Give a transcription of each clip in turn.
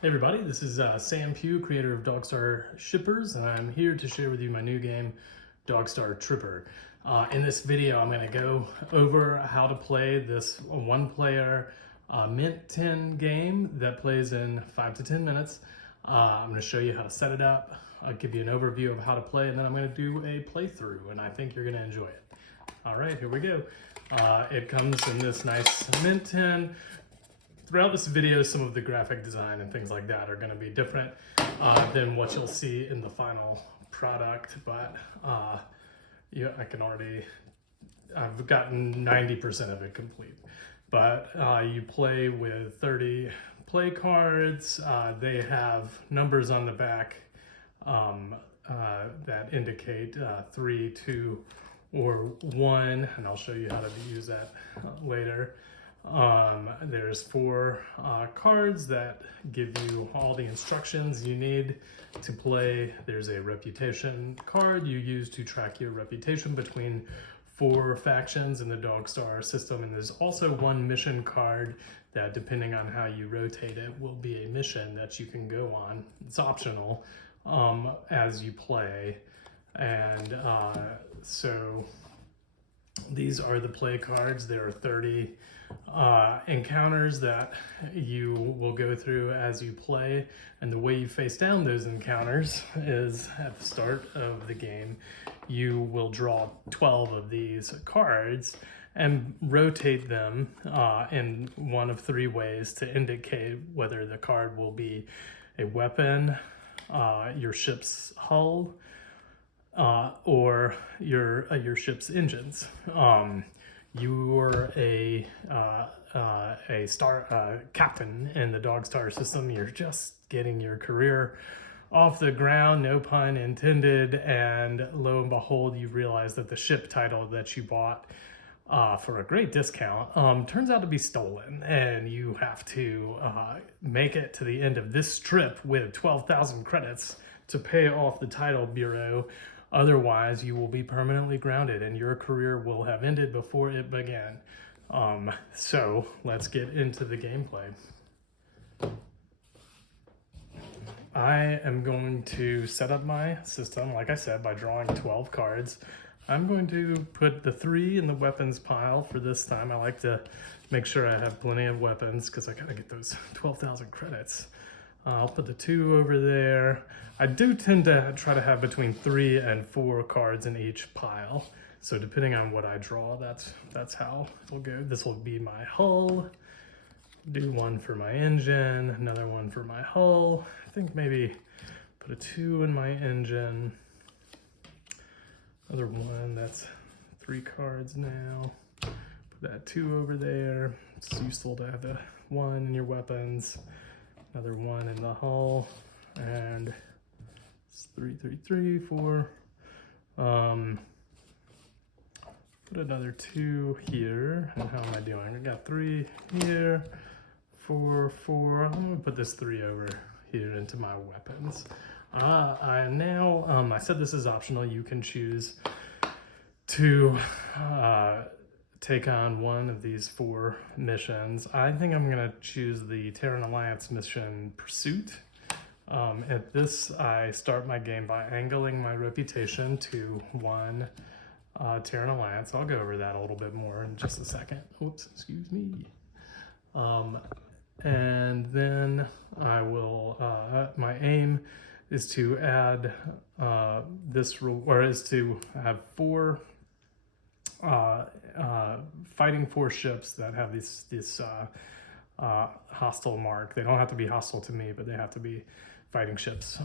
Hey everybody, this is Sam Pugh, creator of Dogstar Shippers, and I'm here to share with you my new game, Dogstar Tripper. In this video, I'm going to go over how to play this one-player Mint 10 game that plays in 5 to 10 minutes. I'm going to show you how to set it up. I'll give you an overview of how to play, and then I'm going to do a playthrough, and I think you're going to enjoy it. All right, here we go. It comes in this nice Mint 10. Throughout this video, some of the graphic design and things like that are going to be different than what you'll see in the final product, but yeah, I've gotten 90% of it complete. But you play with 30 play cards. They have numbers on the back that indicate 3, 2, or 1, and I'll show you how to use that later. There's 4 cards that give you all the instructions you need to play. There's a reputation card you use to track your reputation between 4 factions in the Dogstar system, and there's also 1 mission card that, depending on how you rotate it, will be a mission that you can go on. It's optional as you play, and so these are the play cards. There are 30 encounters that you will go through as you play, and the way you face down those encounters is at the start of the game you will draw 12 of these cards and rotate them in one of 3 ways to indicate whether the card will be a weapon, your ship's hull, or your ship's engines. You're a captain in the Dogstar system. You're just getting your career off the ground, no pun intended, and lo and behold, you realize that the ship title that you bought for a great discount turns out to be stolen, and you have to make it to the end of this trip with 12,000 credits to pay off the title bureau. Otherwise, you will be permanently grounded and your career will have ended before it began. So let's get into the gameplay. I am going to set up my system, like I said, by drawing 12 cards. I'm going to put the 3 in the weapons pile for this time. I like to make sure I have plenty of weapons because I gotta get those 12,000 credits. I'll put the 2 over there. I do tend to try to have between 3 and 4 cards in each pile. So depending on what I draw, that's how it'll go. This will be my hull. Do 1 for my engine, another 1 for my hull. I think maybe put a 2 in my engine. Another 1, that's 3 cards now. Put that 2 over there. It's useful to have the 1 in your weapons. Another 1 in the hull, and it's 3, 3, 3, 4. Put another 2 here, and how am I doing? I got 3 here, 4, 4. I'm gonna put this 3 over here into my weapons. I said this is optional. You can choose to take on one of these 4 missions. I think I'm gonna choose the Terran Alliance mission Pursuit. At this, I start my game by angling my reputation to 1 Terran Alliance. I'll go over that a little bit more in just a second. Oops, excuse me. And then I will, my aim is to add is to have 4 fighting 4 ships that have this hostile mark. They don't have to be hostile to me, but they have to be fighting ships.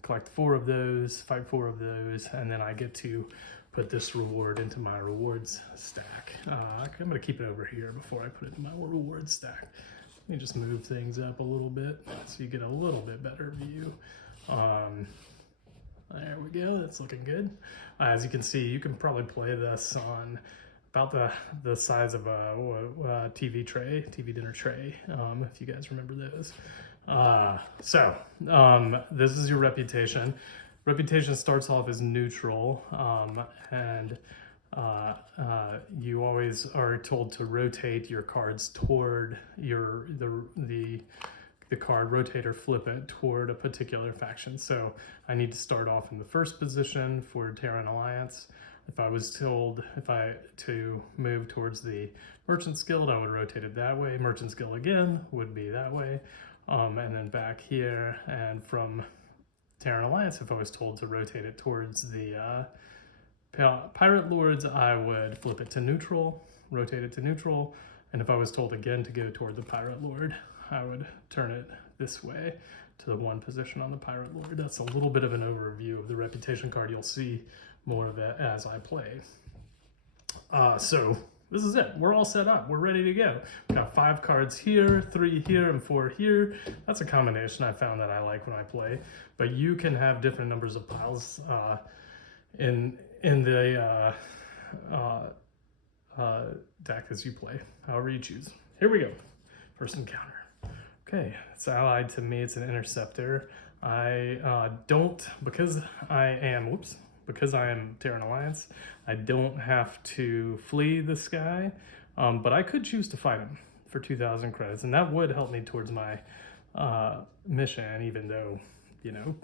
Collect 4 of those, fight 4 of those, and then I get to put this reward into my rewards stack. I'm gonna keep it over here before I put it in my rewards stack. Let me just move things up a little bit so you get a little bit better view. There we go, that's looking good. As you can see, you can probably play this on about the size of a TV dinner tray, if you guys remember those. This is your reputation. Reputation starts off as neutral, and you always are told to rotate your cards toward the the card, rotate or flip it toward a particular faction. So I need to start off in the first position for Terran Alliance. If I was told to move towards the Merchants Guild, I would rotate it that way. Merchants Guild again would be that way. And then back here, and from Terran Alliance, if I was told to rotate it towards the Pirate Lords, I would flip it to neutral, rotate it to neutral. And if I was told again to go toward the Pirate Lord, I would turn it this way to the one position on the Pirate Lord. That's a little bit of an overview of the reputation card. You'll see more of it as I play. So this is it. We're all set up. We're ready to go. We got 5 cards here, 3 here, and 4 here. That's a combination I found that I like when I play. But you can have different numbers of piles in the deck as you play, however you choose. Here we go. First encounter. Okay, it's allied to me. It's an interceptor. I don't, because I am Terran Alliance, I don't have to flee this guy, but I could choose to fight him for 2,000 credits, and that would help me towards my mission, even though, you know,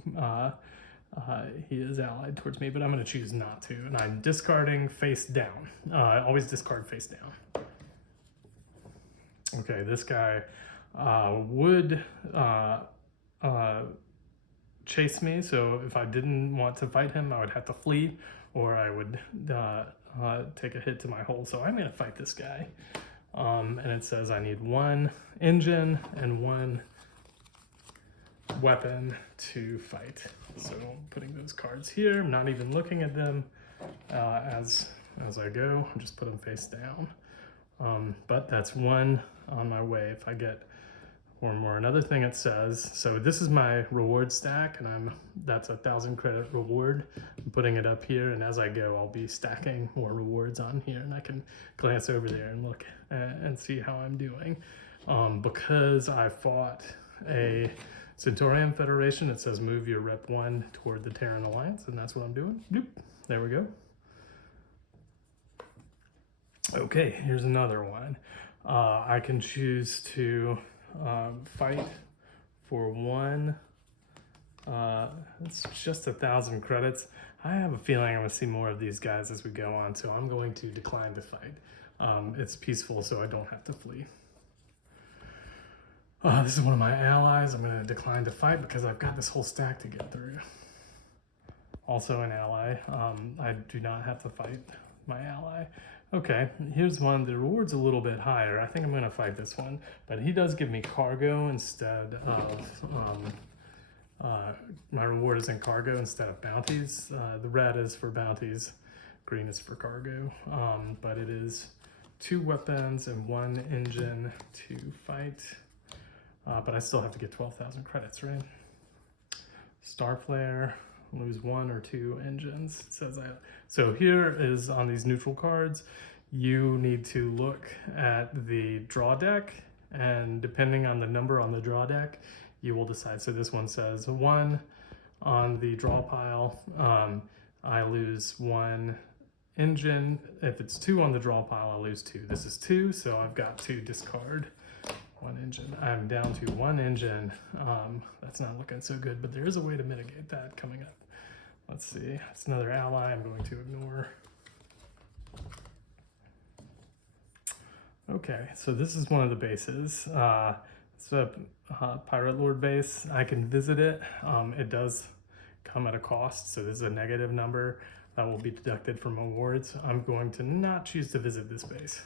he is allied towards me, but I'm going to choose not to, and I'm discarding face down. I always discard face down. Okay, this guy would chase me, so if I didn't want to fight him, I would have to flee, or I would take a hit to my hold. So I'm going to fight this guy, and it says I need 1 engine and 1 weapon to fight. So I'm putting those cards here. I'm not even looking at them as I go. I'm just put them face down. But that's 1 on my way. If I get 4 more, another thing it says, so this is my reward stack, and that's 1,000 credit reward. I'm putting it up here, and as I go, I'll be stacking more rewards on here, and I can glance over there and look and see how I'm doing. Because I fought a Centaurian Federation, it says move your rep 1 toward the Terran Alliance, and that's what I'm doing. Bloop. There we go. Okay, here's another one. I can choose to fight for 1. It's just 1,000 credits. I have a feeling I'm going to see more of these guys as we go on, so I'm going to decline to fight. It's peaceful, so I don't have to flee. This is one of my allies. I'm going to decline to fight because I've got this whole stack to get through. Also an ally. I do not have to fight my ally. Okay, here's one. The reward's a little bit higher. I think I'm going to fight this one, but he does give me cargo instead of my reward is in cargo instead of bounties. The red is for bounties, green is for cargo, but it is 2 weapons and 1 engine to fight, but I still have to get 12,000 credits, right? Star Flare, lose 1 or 2 engines. It says so here is on these neutral cards, you need to look at the draw deck, and depending on the number on the draw deck, you will decide. So this one says 1 on the draw pile. I lose 1 engine. If it's 2 on the draw pile, I lose 2. This is 2, so I've got to discard 1 engine. I'm down to 1 engine. That's not looking so good, but there is a way to mitigate that coming up. Let's see. It's another ally I'm going to ignore. Okay, so this is one of the bases. It's a Pirate Lord base. I can visit it. It does come at a cost, so this is a negative number that will be deducted from awards. I'm going to not choose to visit this base.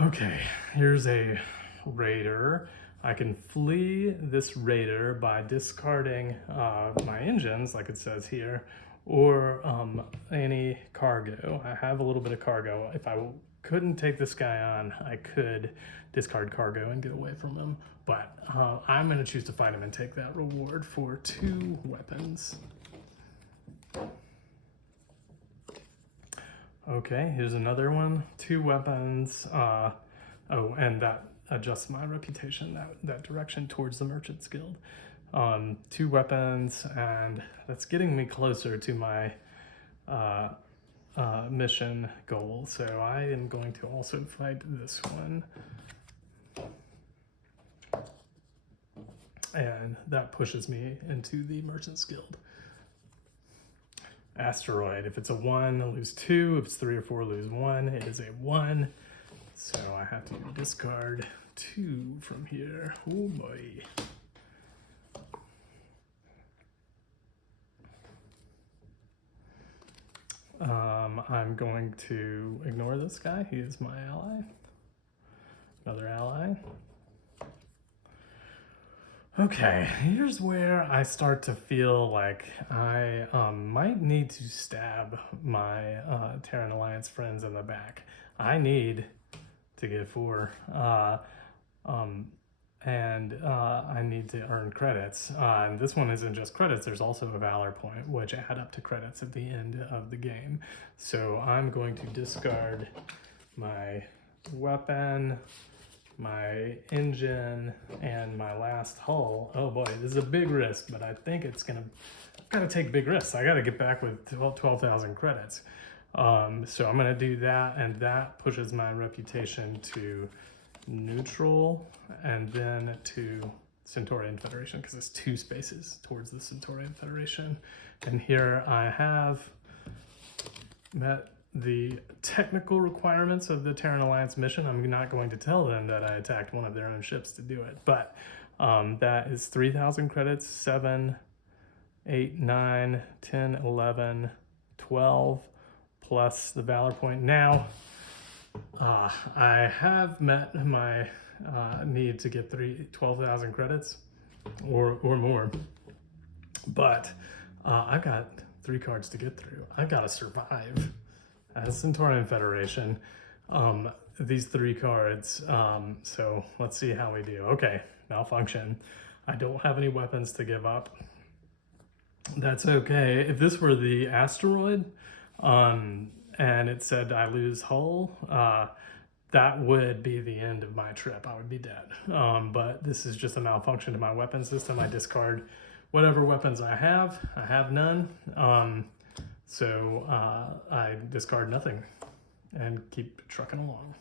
Okay, here's a raider. I can flee this raider by discarding my engines, like it says here, or any cargo. I have a little bit of cargo. If I couldn't take this guy on, I could discard cargo and get away from him, but I'm going to choose to fight him and take that reward for 2 weapons. Okay, here's another one. 2 weapons. Oh, and that adjusts my reputation that direction towards the Merchants Guild. 2 weapons, and that's getting me closer to my mission goal. So I am going to also fight this one. And that pushes me into the Merchant's Guild. Asteroid, if it's a 1, I lose 2. If it's 3 or 4, I lose 1. It is a 1. So I have to discard 2 from here. Oh boy. I'm going to ignore this guy. He is my ally. Another ally. Okay, here's where I start to feel like I might need to stab my Terran Alliance friends in the back. I need to get 4. I need to earn credits. And this one isn't just credits, there's also a Valor point, which add up to credits at the end of the game. So I'm going to discard my weapon, my engine, and my last hull. Oh boy, this is a big risk, but I think it's gonna, I've gotta take big risks. I gotta get back with 12,000 credits. So I'm gonna do that, and that pushes my reputation to neutral and then to Centaurian Federation, because it's 2 spaces towards the Centaurian Federation. And here I have met the technical requirements of the Terran Alliance mission. I'm not going to tell them that I attacked one of their own ships to do it, but that is 3,000 credits, 7, 8, 9, 10, 11, 12, plus the Valor point. Now, I have met my need to get 12,000 credits or more, but I've got 3 cards to get through. I've got to survive as Centaurian Federation, these 3 cards. So let's see how we do. Okay, malfunction. I don't have any weapons to give up. That's okay. If this were the asteroid, and it said I lose hull, that would be the end of my trip. I would be dead. But this is just a malfunction to my weapon system. I discard whatever weapons I have. I have none. So I discard nothing and keep trucking along.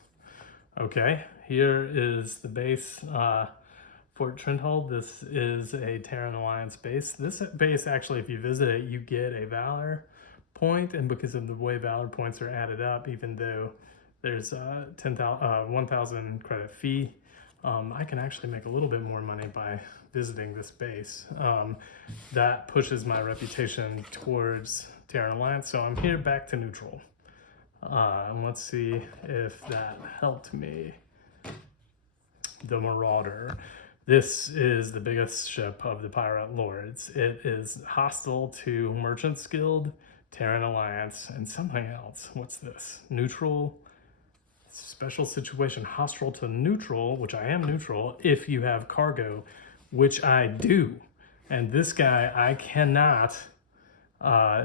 Okay, here is the base, Fort Trenthold. This is a Terran Alliance base. This base, actually, if you visit it, you get a Valor point, and because of the way Valor points are added up, even though there's a 1,000 credit fee, I can actually make a little bit more money by visiting this base. That pushes my reputation towards Terran Alliance, so I'm here back to neutral. And let's see if that helped me. The Marauder. This is the biggest ship of the Pirate Lords. It is hostile to Merchant's Guild, Terran Alliance, and something else. What's this? Neutral. Special situation. Hostile to neutral, which I am neutral, if you have cargo, which I do. And this guy, I cannot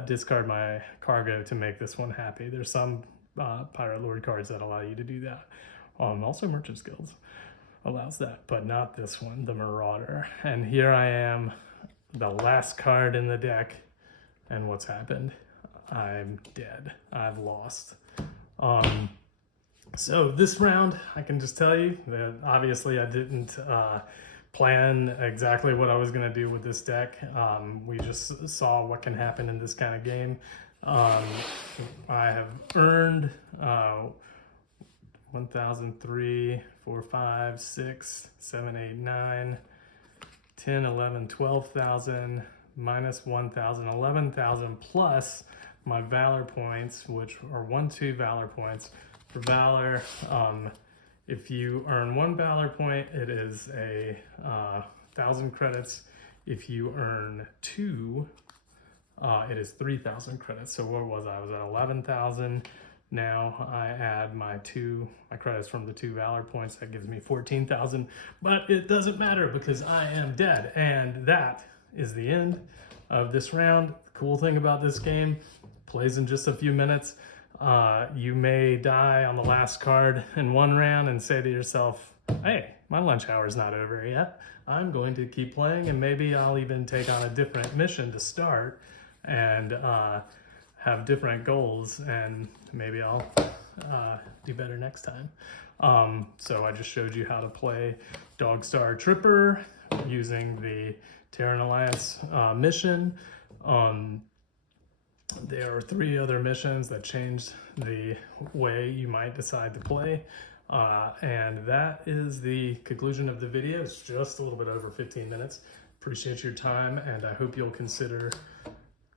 discard my cargo to make this one happy. There's some Pirate Lord cards that allow you to do that. Also Merchant's Guilds allows that, but not this one, the Marauder. And here I am, the last card in the deck, and what's happened? I'm dead. I've lost. So this round, I can just tell you that obviously I didn't plan exactly what I was going to do with this deck. We just saw what can happen in this kind of game. I have earned 1,003, 4, 5, 6, 7, 8, 9, 10, 11, 12,000, minus 1,000, 11,000, plus my Valor points, which are 1, 2 Valor points. For Valor, if you earn 1 Valor point, it is a 1,000 credits. If you earn 2, it is 3,000 credits. So what was I? I was at 11,000. Now I add my credits from the 2 Valor points. That gives me 14,000. But it doesn't matter because I am dead. And that is the end of this round. The cool thing about this game, plays in just a few minutes. You may die on the last card in one round and say to yourself, hey, my lunch hour is not over yet. I'm going to keep playing, and maybe I'll even take on a different mission to start and have different goals, and maybe I'll do better next time. So I just showed you how to play Dogstar Tripper using the Terran Alliance mission. There are 3 other missions that changed the way you might decide to play. And that is the conclusion of the video. It's just a little bit over 15 minutes. Appreciate your time, and I hope you'll consider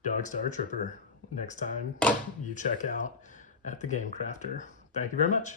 Dog Star Tripper next time you check out at the Game Crafter. Thank you very much.